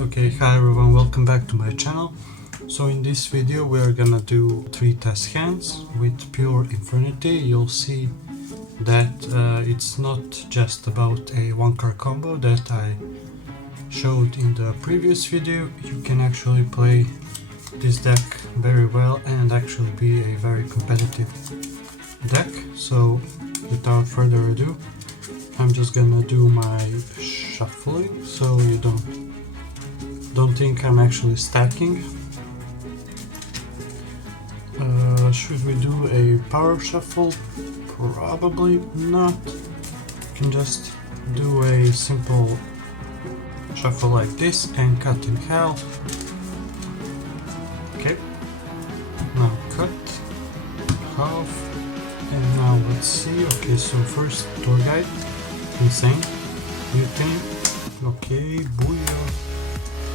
Okay, hi everyone, welcome back to my channel. So in this video we are gonna do 3 test hands with Pure Infernity. You'll see that it's not just about a one card combo that I showed in the previous video. You can actually play this deck very well and actually be a very competitive deck. So without further ado, I'm just gonna do my shuffling so you don't think I'm actually stacking. Should we do a power shuffle? Probably not. You can just do a simple shuffle like this and cut in half. Okay, now cut half, and now let's see. Okay, so first tour guide, insane, mutiny, okay, booyah,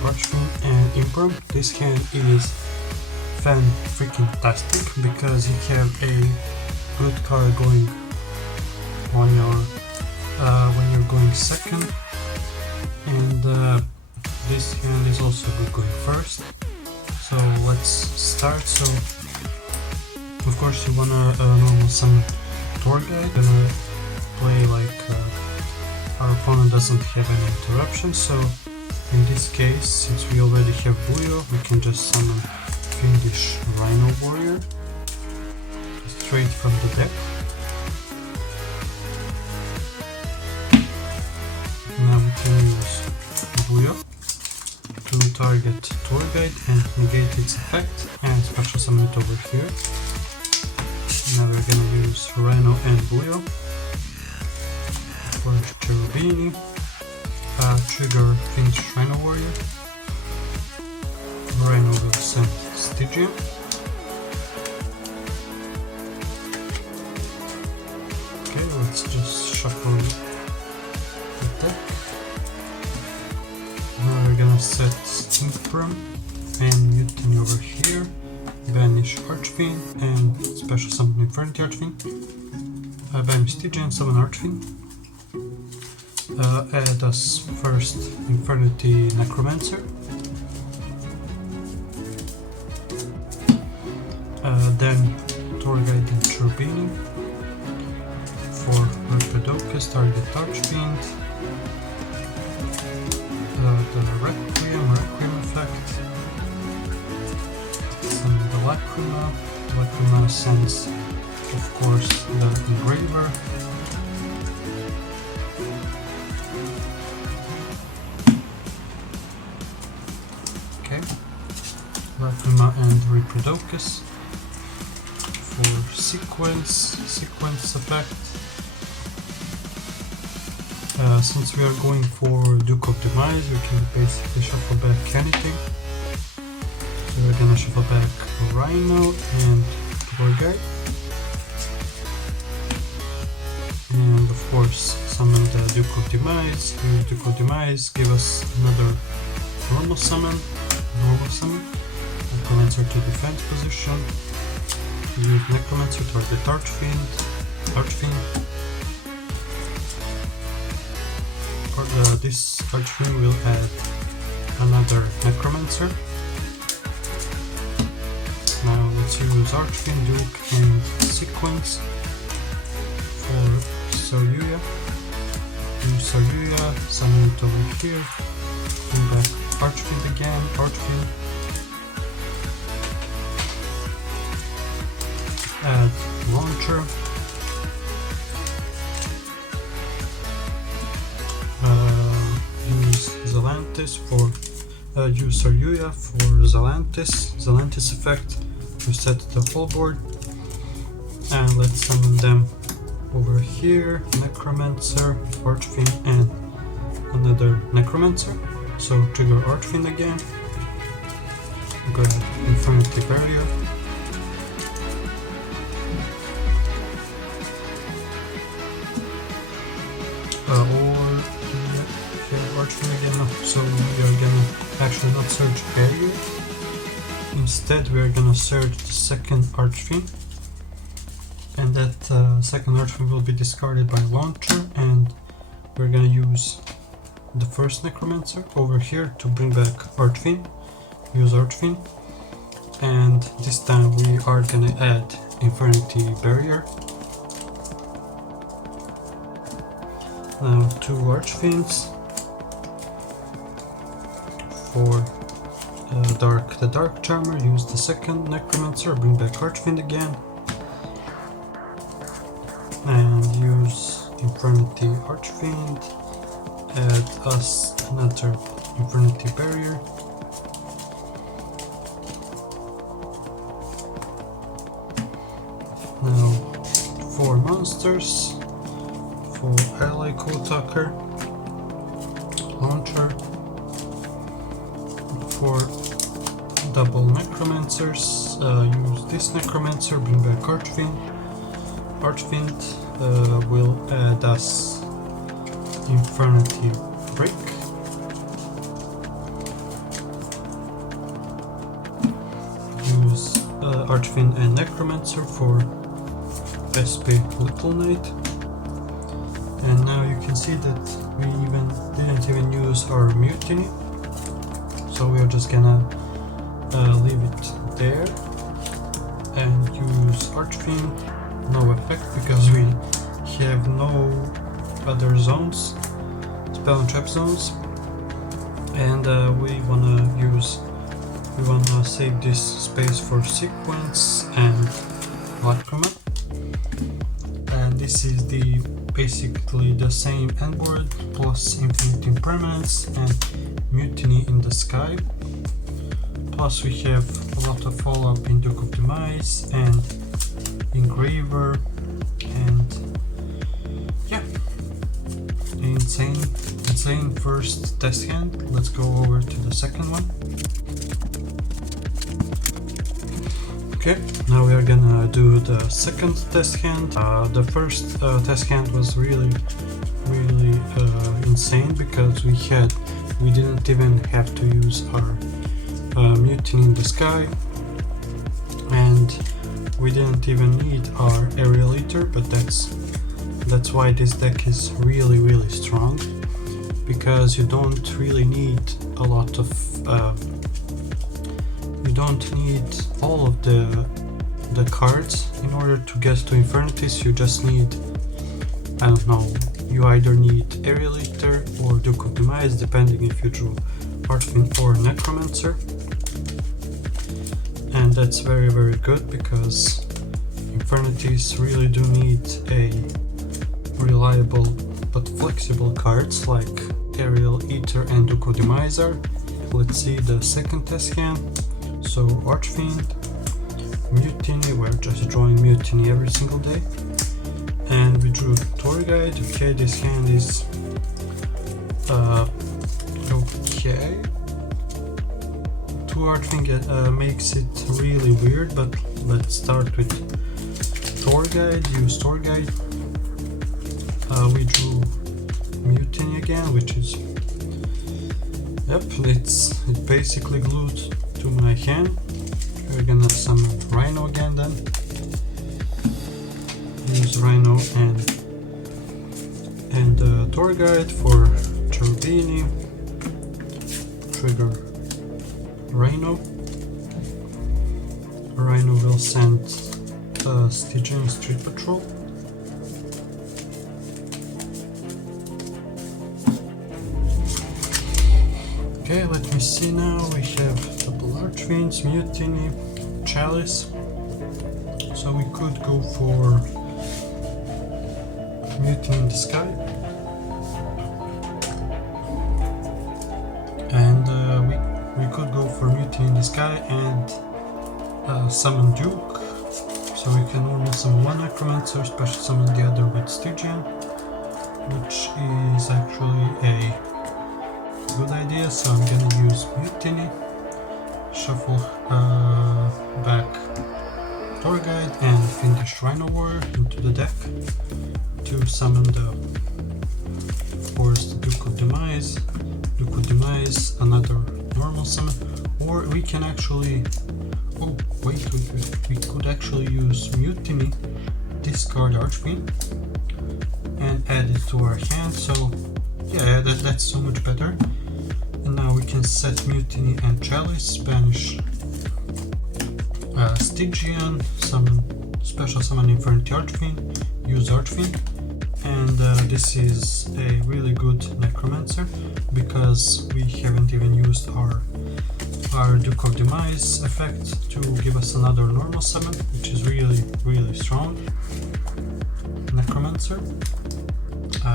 Archfiend and Imperm. This hand is fan-freaking-tastic because you have a good card going on your when you're going second, and this hand is also good going first. So let's start. So of course you wanna normal summon tour guide, gonna play like our opponent doesn't have any interruptions. So in this case, since we already have Booyah, we can just summon Fiendish Rhino Warrior straight from the deck. Now we can use Booyah to target Tour Guide and negate its effect and special summon it over here. Now we're gonna use Rhino and Booyah for Cherubini. Trigger Fiendish Rhino Warrior. Rhino will send Stygian. Okay, let's just shuffle the deck. Now we're gonna set Imperm and Mutiny over here, banish Archfiend and special summon Infernity Archfiend, banish Stygian, summon Archfiend. Add us first Infernity Necromancer, then Tour Guide and Cherubini. For Repedocus, target Archfiend, the Requiem effect, send the Lacrima sends of course the Engraver. Lacrima and Repedocus for sequence effect. Since we are going for Duke of Demise, we can basically shuffle back anything. So we're gonna shuffle back Rhino and Tour Guide, and of course summon the Duke of Demise. Use Duke of Demise, give us another normal summon. Necromancer to defense position. Use Necromancer to target Archfiend. This Archfiend will add another Necromancer. Now let's use Archfiend, Duke and Sequence for Saryuya. Use Saryuya, summon it over here. Bring back Archfiend again, Archfiend. Add Launcher. Use Zelantis for use Saryuya for Zelantis effect to set the whole board, and let's summon them over here. Necromancer, Archfiend, and another Necromancer. So trigger Archfiend again. Grab Infernity Barrier. Or Archfiend again. No. So we are gonna actually not search Barrier. Instead, we are gonna search the second Archfiend, and that second Archfiend will be discarded by Launcher, and we're gonna use the first Necromancer over here to bring back Archfiend, use Archfiend, and this time we are gonna add Infernity Barrier. Now 2 Archfiends for the Dark Charmer, use the second Necromancer, bring back Archfiend again, and use Infernity Archfiend, add us another Infernity Barrier. Now 4 monsters for Ally Kotaker, Launcher, 4 double Necromancers, use this Necromancer, bring back Archfiend. Archfiend will add us Infernity Break. Use Archfiend and Necromancer for SP Little Knight. And now you can see that we didn't even use our Mutiny. So we are just gonna leave it there and use Archfiend. No effect because we have no other zones, spell and trap zones, and we wanna save this space for Sequence and Lacryma. And this is basically the same endboard plus Infinite Impermanence and Mutiny in the Sky. Plus we have a lot of follow-up in Duke of Demise and Engraver, and yeah, insane first test hand. Let's go over to the second one. Okay, now we are gonna do the second test hand. The first test hand was really insane because we didn't even have to use our Mutiny in the Sky, and we didn't even need our Aerial Eater, but that's why this deck is really strong, because you don't really need a lot of you don't need all of the cards in order to get to Infernities. You just need, I don't know, you either need Aerial Eater or Duke of Demise, depending if you drew Archfiend or Necromancer. And that's very good because Infernities really do need a reliable but flexible cards like Aerial Eater and Duke of Demise are. Let's see the second test hand. So Archfiend, Mutiny, we're just drawing Mutiny every single day, and we drew Tour Guide. Okay, this hand is okay. 2 Archfiend makes it really weird, but let's start with Tour Guide. Use Tour Guide. We drew Mutiny again, which is, yep, it's basically glued to my hand. We're gonna summon Rhino again then. Use Rhino and Tour Guide for Cherubini. Trigger Rhino. Rhino will send Stygian Street Patrol. Okay, let me see now. We have double Archfiends, Mutiny, Chalice. So we could go for Mutiny in the Sky. And we could go for Mutiny in the Sky and summon Duke. So we can only summon one Necromancer, special summon the other with Stygian, which is actually a good idea. So I'm gonna use Mutiny, shuffle back Tour Guide and finish Rhino Warrior into the deck to summon of course the Duke of Demise, another normal summon, or we can actually, oh wait, we could actually use Mutiny, discard Archfiend and add it to our hand. So yeah, that's so much better. And now we can set Mutiny and Chalice, banish Stygian, special summon Infernity Archfiend, use Archfiend, and this is a really good Necromancer because we haven't even used our Duke of Demise effect to give us another normal summon, which is really strong. Necromancer,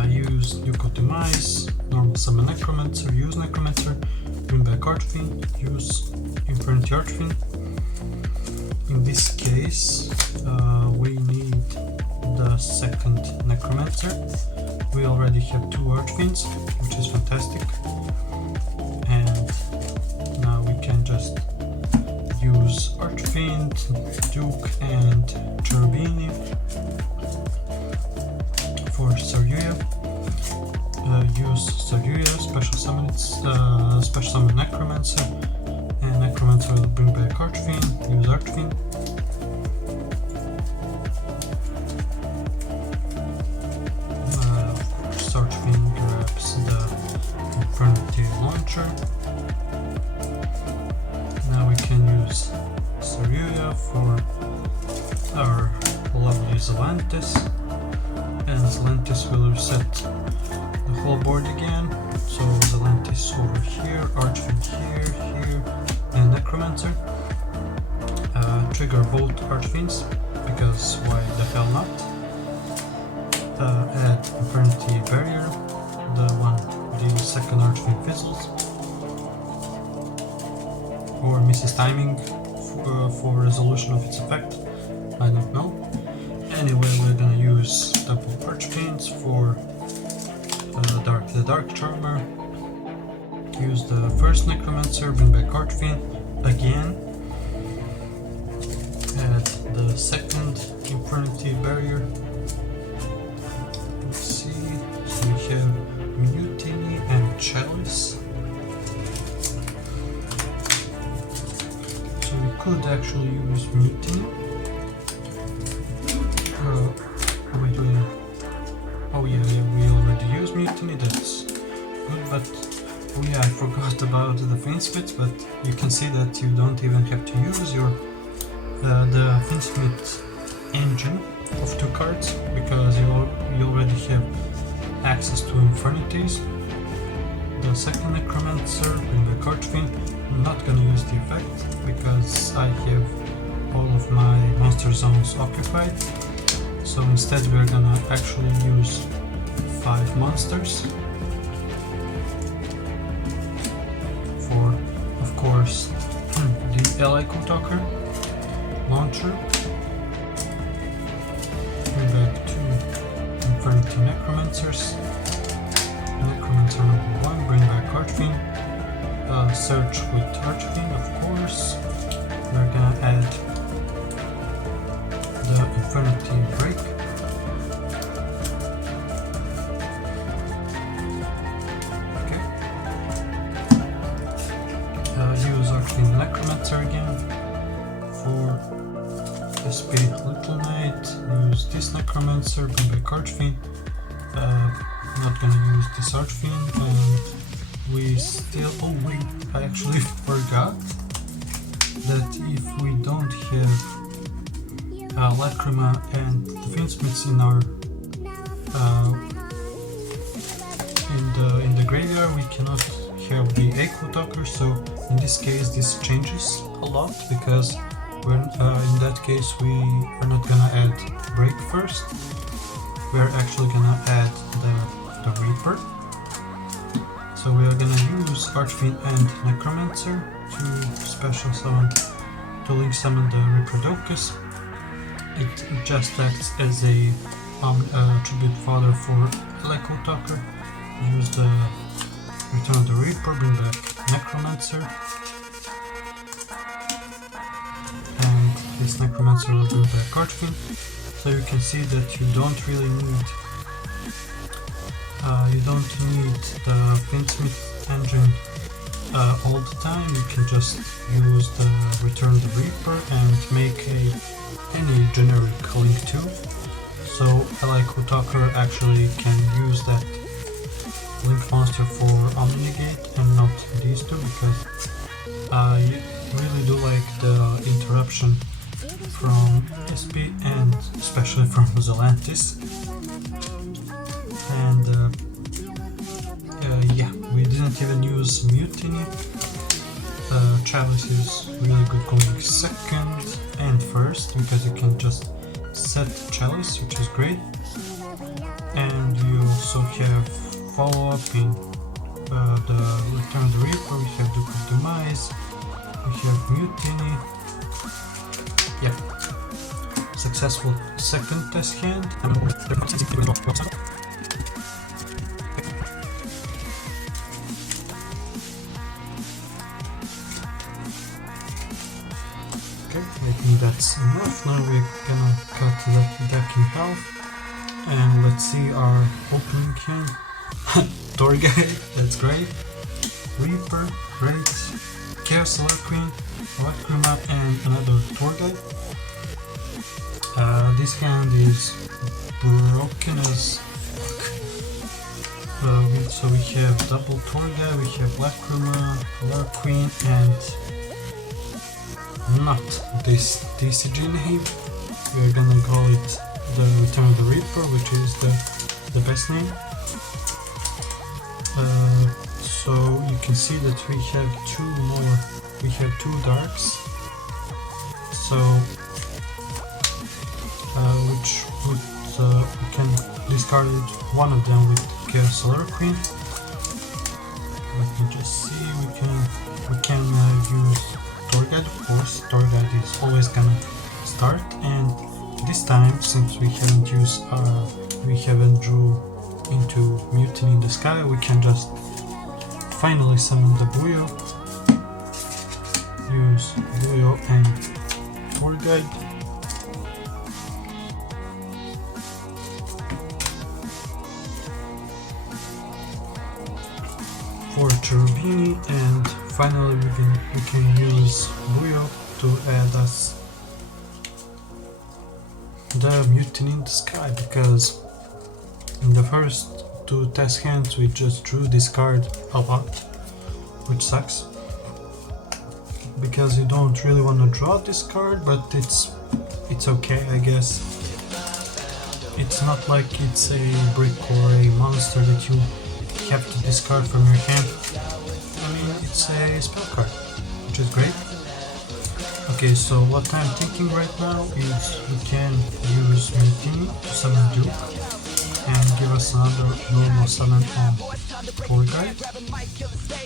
use Duke of Demise, normal summon Necromancer, use Necromancer, bring back Archfiend, use Infernity Archfiend. In this case, we need the second Necromancer. We already have 2 Archfiends, which is fantastic. And now we can just use Archfiend, Duke, and Cherubini for Saryuya. Use Saryuya, special summon Necromancer, and Necromancer will bring back Archfiend, use Archfiend. Of course, Archfiend grabs the Infernity Launcher. Now we can use Saryuya for our lovely Zelantis, and Zelantis will reset the whole board again. So Zelantis over here, Archfiend here, and Necromancer. Trigger both Archfiends, because why the hell not? Add Infernity Barrier, the second Archfiend fizzles, or misses timing for resolution of its effect, I don't know. Anyway, we're gonna use double Archfiends for the Dark Charmer, use the first Necromancer, bring back Archfiend again, add the second Infernity Barrier. Let's see, so we have Mutiny and Chalice. So we could actually use Mutiny. Wait. Oh yeah, we already used Mutiny, that's good, but oh yeah, I forgot about the Finsmith, but you can see that you don't even have to use the Finsmith engine of 2 cards, because you already have access to Infernities. The second Necromancer, bring back Archfiend. I'm not gonna use the effect, because I have all of my monster zones occupied. So instead we're gonna actually use 5 monsters for, of course, the Ally Talker launcher. Bring back 2 Infernity Necromancers. Necromancer number 1, bring back Archfiend. Search with Archfiend, of course. We're gonna add the Infernity Break. Okay. Use Archfiend Necromancer again for the Spirit Little Knight. Use this Necromancer, bring back Archfiend. Not gonna use this Archfiend, and we still. Oh wait, I actually forgot that if we don't have Lacrima and the Finsmiths in our in the graveyard, we cannot have the Echo Talker. So in this case, this changes a lot, because we're in that case we are not gonna add Break first. We're actually gonna add the Reaper. So we are gonna use Archfiend and Necromancer to special summon, to link summon the Reaper-Docus. It just acts as a tribute fodder for Echo Talker. Use the Return of the Reaper, bring back Necromancer, and this Necromancer will bring back Archfiend. So you can see that you don't really need the Finsmith engine all the time. You can just use the Return the Reaper and make any generic link 2. So Ally Talker actually can use that Link Monster for Omnigate and not these two, because I really do like the interruption from SP and especially from Zelantis. And yeah, we didn't even use Mutiny. Chalice is really good going second and first, because you can just set Chalice, which is great. And you also have follow-up in the Return of the Reaper, we have Duke of Demise, we have Mutiny. Yep. Successful second test hand. Okay, I think that's enough. Now we're gonna cut that deck in half. And let's see our opening hand. Torghast, that's great. Reaper, great. Chaos Queen, Lacrima, and another Torghast. This hand is broken as fuck. So we have double Torghast, we have Lacrima, Queen, and not this TCG name. We're gonna call it the Return of the Reaper, which is the best name. So you can see that we have two darks. So which would we can discard one of them with Chaos Solar Queen. Let me just see. We can use Torghast, of course. Torghast is always gonna start, and this time, since we haven't drew into Mutiny in the Sky, we can just finally summon the Buyo. Use Buyo and Torghast. For Cherubini, and finally we can use Buyo to add us the Mutiny in the Sky, because in the first two test hands we just drew this card a lot, which sucks, because you don't really want to draw this card, but it's okay, I guess. It's not like it's a brick or a monster that you have to discard from your hand. I mean, it's a spell card, which is great. Okay, so what I'm thinking right now is we can use Mutiny to summon Duke and give us another normal summon on Torghast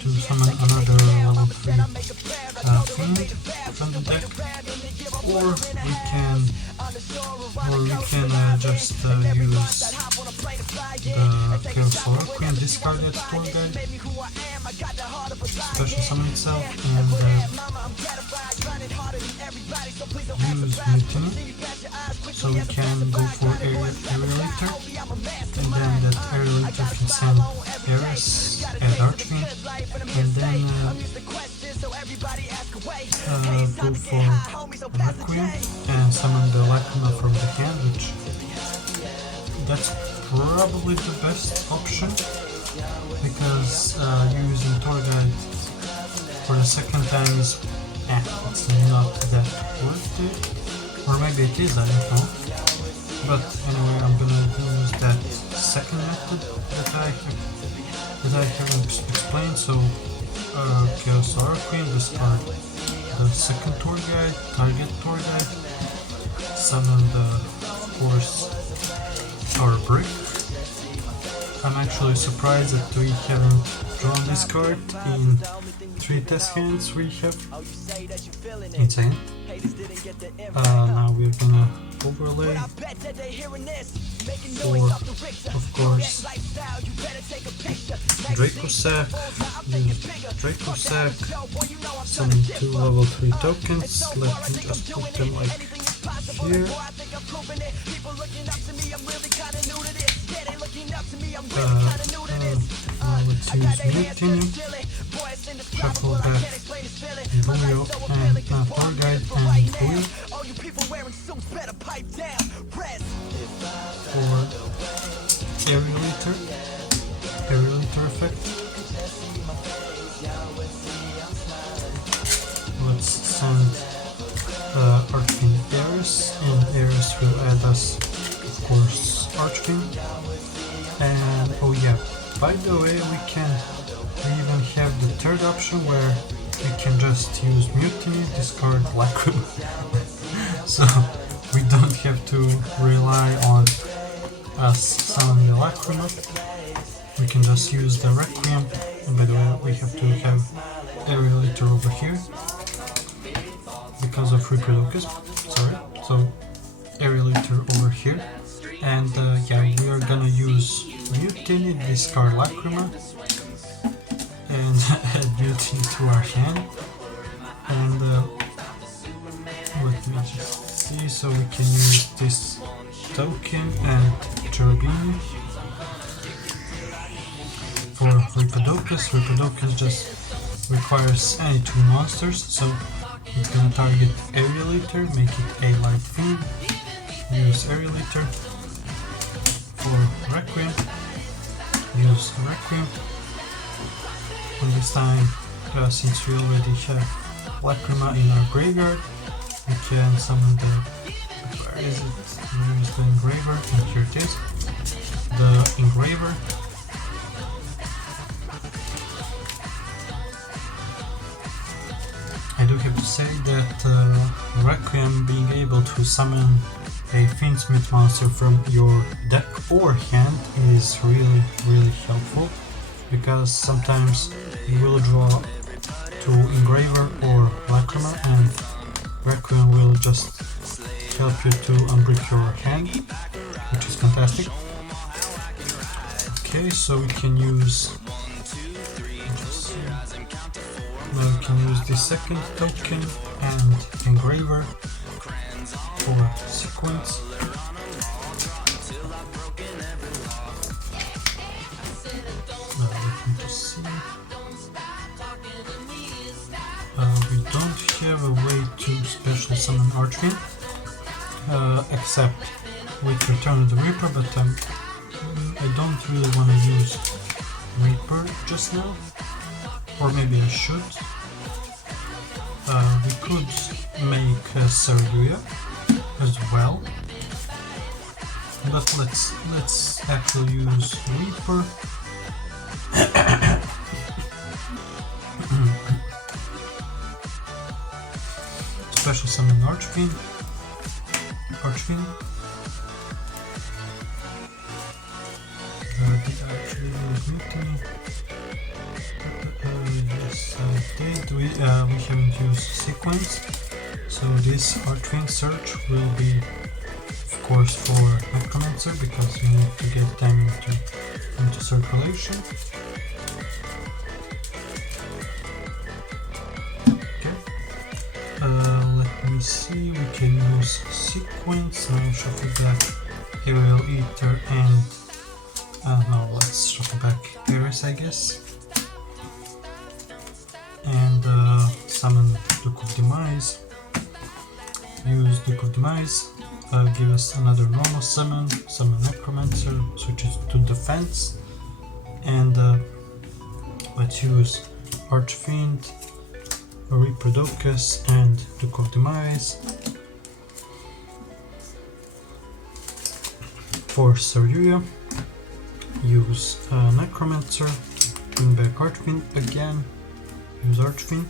to summon another level 3 Fiend from the deck, or we can just use the Chaos Solar Queen, discard that Torghast, special summon itself, and use Mutiny, so we can go for Aerolator, and then that Aerolator can send Ares at Archfiend, and then go for Requiem and summon the Lacrima from the hand, which that's probably the best option, because using Torghast for the second time is it's not that worth it, or maybe it is, I don't know. But anyway, I'm gonna use that second method that I haven't explained. So Chaos Solar Queen, discard the second Torghast, target Torghast, summon of course our brick. I'm actually surprised that we haven't drawn this card in 3 test hands we have. Insane. Now we're gonna overlay for, of course, Dracosac. Use Dracosac, summon 2 level 3 tokens. Let me just put them like here. Now let's use Mutiny, shuffle back Buyo and Torghast and Buyo. For Aerolator Archfiend Ares, and Ares will add us, of course, Archfiend. And oh yeah, by the way, we even have the third option where we can just use Mutiny, discard Lacrima. So we don't have to rely on us summoning the Lacrima. We can just use the Requiem, and by the way, we have to have Aerial Eater over here because of Reproducus, sorry, so Aerial Eater over here, and yeah, we are gonna use Mutiny, discard Lacrima, and add Mutiny to our hand, and let me just see, so we can use this token and Cherubini for Reproducus. Reproducus just requires any two monsters, so it's gonna target Aerial Eater, make it a light fiend, use Aerial Eater. For Requiem, use Requiem. And this time, since we already have Lacrima in our graveyard, we can summon the... where is it? We use the Engraver, and here it is. The Engraver. I do have to say that Requiem being able to summon a Fiendsmith monster from your deck or hand is really helpful, because sometimes you will draw to Engraver or Lacrima and Requiem will just help you to unbrick your hand, which is fantastic. Okay, so we can use... now we can use the second token and Engraver for sequence. Let me just see. We don't have a way to special summon Archfiend, except with Return of the Reaper, but I don't really want to use Reaper just now, or maybe I should. We could make Saryuya as well, but let's actually use Reaper. Special summon Archfiend. Did I actually use Mutiny? Yes, I did. We haven't used Sequence, so this Archfiend search will be, of course, for Necromancer, because we need to get them into circulation. Okay. Let me see. We can use Sequence. Now shuffle back Aerial Eater and no, let's shuffle back Ares, I guess. And summon Duke of Demise, use Duke of Demise, give us another normal summon Necromancer, switch it to defense, and let's use Archfiend, Reproducus, and Duke of Demise. For Saryuya, use Necromancer, bring back Archfiend again, use Archfiend.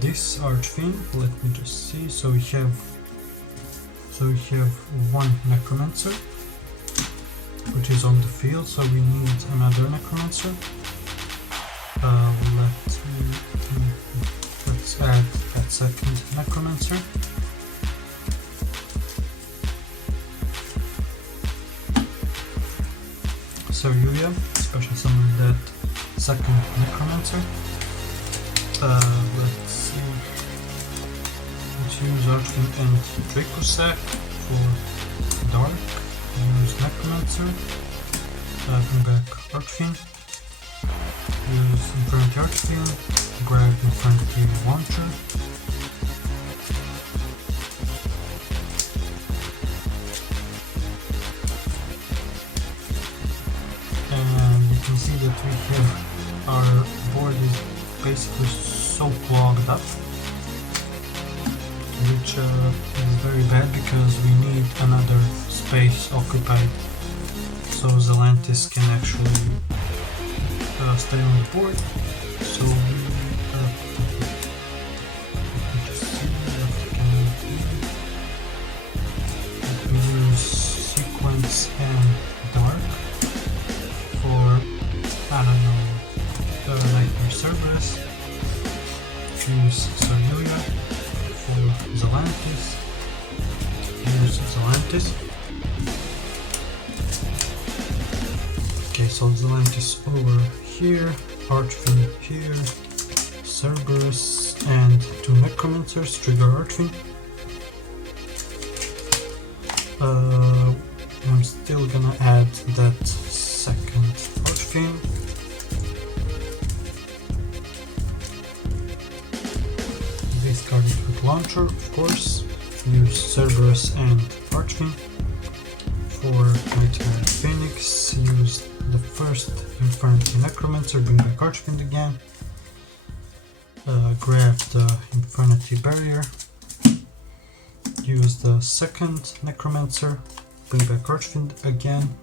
This Archfiend, let me just see. So we have one Necromancer, which is on the field. So we need another Necromancer. Let's add that second Necromancer. Saryuya, special summon that second Necromancer. Let's see. Let's use Archfiend and Dracosac for Dark. Use Necromancer. Bring back Archfiend. Use Infernity Archfiend. Grab Infernity Launcher. And you can see that we have our board is basically so clogged up. which is very bad because we need another space occupied so Zelantis can actually stay on the board. So we just see what can we do. We use sequence and dark for, I don't know, Nightmare Cerberus. Use Cornelia for Zelantis. Use Zelantis. Okay, so Zelantis over here, Archfiend here, Cerberus, and 2 Necromancers trigger Archfiend. I'm still gonna add that second Archfiend. Discard it with Launcher, of course. Use Cerberus and Archfiend. For Nightmare Phoenix, use the first Infernity Necromancer, bring back Archfiend again. Grab the Infernity Barrier. Use the second Necromancer, bring back Archfiend again.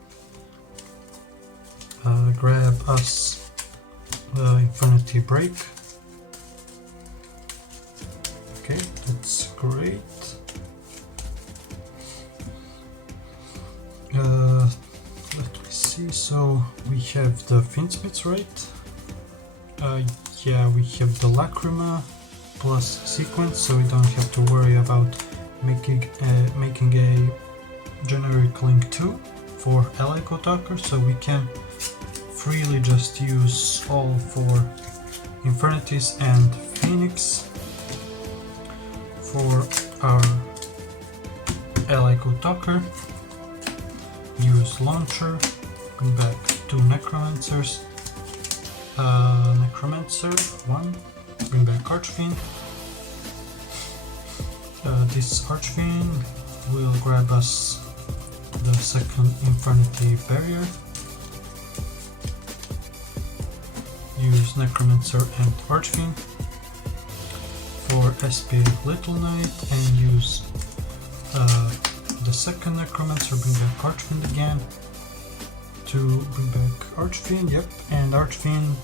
Grab us the Infernity Break. Okay, that's great. Let me see, so we have the Finsmiths, right? Yeah, we have the Lacrima plus Sequence, so we don't have to worry about making a generic link 2 for Ally Kotaker, so we can freely just use all 4 Infernities and Phoenix for our Ally Kotaker. Use Launcher, bring back 2 Necromancers, Necromancer 1, bring back Archfiend. This Archfiend will grab us the second Infernity Barrier. Use Necromancer and Archfiend. For SP Little Knight, and use the second Necromancer, bring back Archfiend again to bring back Archfiend, yep, and Archfiend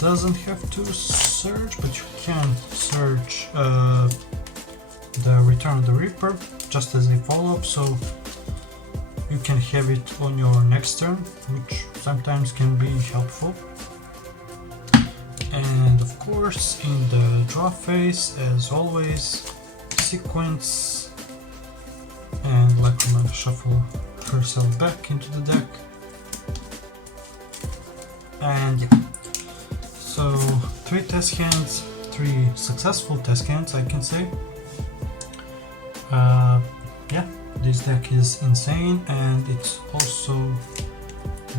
doesn't have to search, but you can search the Return of the Reaper just as a follow-up, so you can have it on your next turn, which sometimes can be helpful. And of course, in the draw phase, as always, Sequence and Lacrima shuffle herself back into the deck. And yeah, so 3 test hands, 3 successful test hands, I can say. Yeah, this deck is insane, and it's also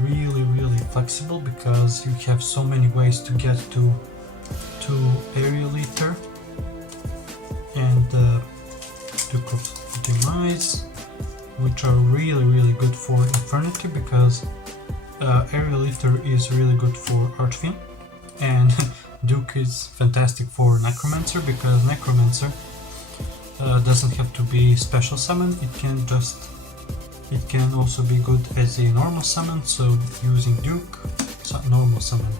really flexible because you have so many ways to get to Aerial Ether and Duke of Demise, which are really good for Infernity, because Aerial Ether is really good for Archfiend, and Duke is fantastic for Necromancer, because Necromancer doesn't have to be special summon, it can also be good as a normal summon, so using Duke, normal summon,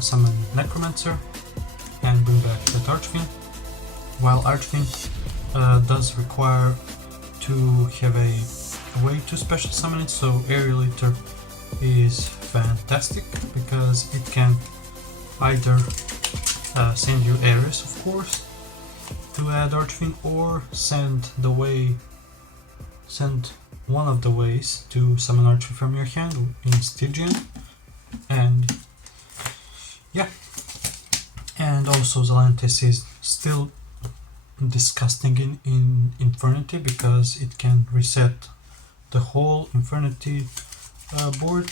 summon Necromancer and bring back that Archfiend, while Archfiend does require to have a way to special summon it, so Aerial Ether is fantastic because it can either send you areas, of course, to add Archfiend, or send one of the ways to summon Archfiend from your hand in Stygian. And yeah, and also Zelantis is still disgusting in Infernity because it can reset the whole Infernity board.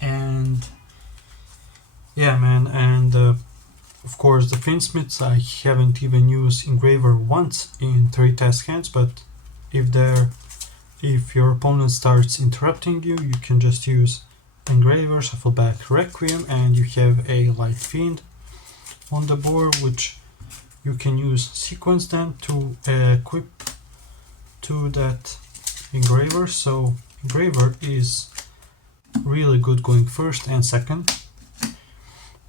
And yeah, man, and of course the Finsmiths, I haven't even used Engraver once in 3 task hands, but if your opponent starts interrupting you, you can just use Engraver, shuffle back Requiem, and you have a Light Fiend on the board, which you can use sequence then to equip to that engraver. So engraver is really good going first and second.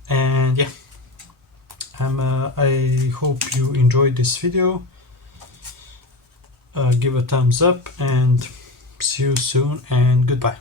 And yeah, I hope you enjoyed this video. Give a thumbs up and see you soon, and goodbye.